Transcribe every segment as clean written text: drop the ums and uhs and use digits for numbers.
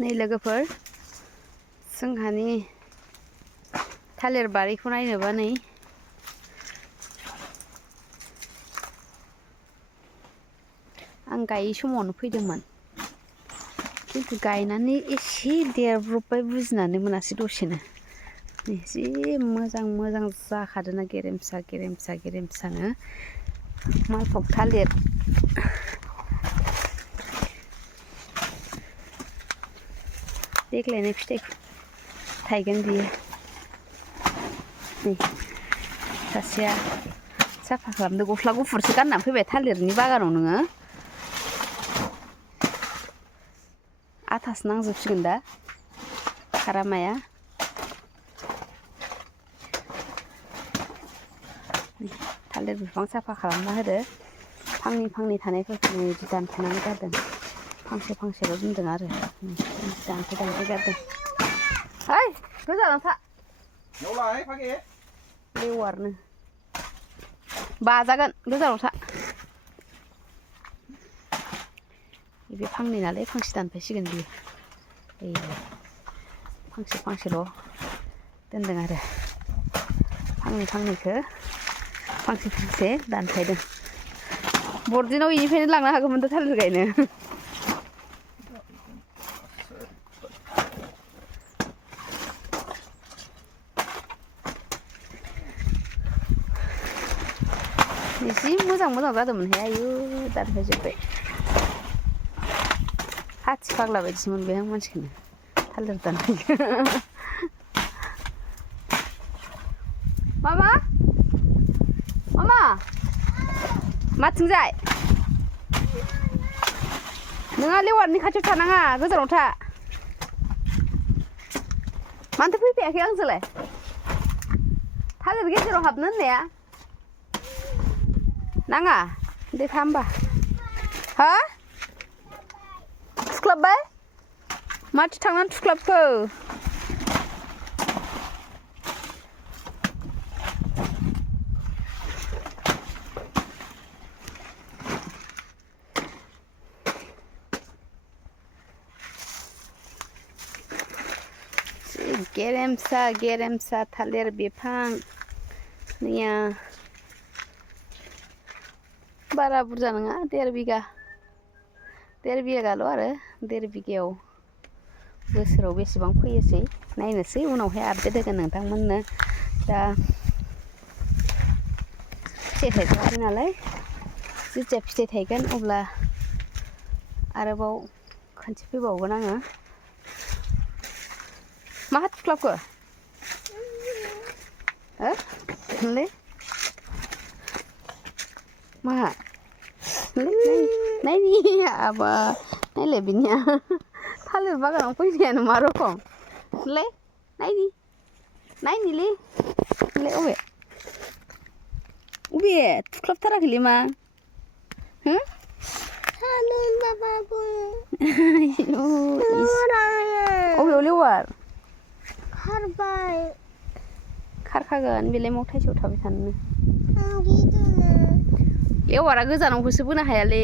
नै लोगोफोर जोंहानि थालिर बारिखौ नायनोबा नै आं गायै समावनो फैदोंमोन खिन्थु गायनानै एसे देरब्रबबाय बुजिनानै मोनासै दसेनो जि मोजां मोजां जाखादोंना गेरेमसा गेरेमसा गेरेमसानो मालभग थालिर देग्लायनो फिथाइ थाइगोन बियो नै सासेया साफा खालामदो गस्ला गुफुरसो गाननानै फैबाय थालिरनि बागानाव नोङो आथासो नांजोबसिगोन दा खारामाया थालिर बिफां साफा खालामना होदो फांनै फांनै थानायफोरखौ बिदि दानफायनानै गारदों फांसे फांसेल' दोनदों आरो दानफाय दानफाय गारदों है गोजानाव था लेवारनो बाजागोन गोजानाव था बे फांनै नालाय फांसे दानफायसिगोन बियो फांसे फांसेल' दोनदों आरो फांनै फांनैखौ फांसे फांसे दानफायदों बरदिनाव इनिफ्रायनो लांनो हागौमोन दा थालिर गायनो जि मोजां मोजां जादोंमोनहाय आयु दानफायजोब्बाय हाथि फाग्ला बायदिसो मोनबाय आं मानसिखौनो थालिर दानफायखो मामा मामा माथिंजाय नोंहा लेवारनि खाथियाव थानाङा गोजानाव था मानोथो फैफायाखै आंजोंलाय थालिर गेजेराव हाबनो होननाया नाङा दे था होमबा हा थुख्लाबबाय माथो थांनानै थुख्लाबखो गेरेमसा गेरेमसा थालिर बिफां मैया बारा बुरजा नङा 1.5 बिगाल' आरो 1.5 बिगायाव बोसोराव बेसेबां फैयोसै नायनोसै उनावहाय आपडेट होगोन नोंथांमोननो दा फिथाइ थाइथ'वाखै नालाय जेथिया फिथाइ थाइगोन अब्ला आरोबाव खनसे फैबावगोन आङो माहा थुख्लाबखो हो नोंलाय माहा नायनि आबा नायलाय बिनिया थालिर बागानाव फैनायानो मा रखम नोंलाय नायनिलै नोंलाय अबे थुख्लाबथाराखैलै मा हो अबेयाव लेवार खारबाय खारखागोन बेलाय माव थाइसेयाव थाबाय थानोनो लेवारा गोजानाव होसोबोनो हायालै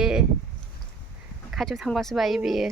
खाथियाव थांबासो बायो बेयो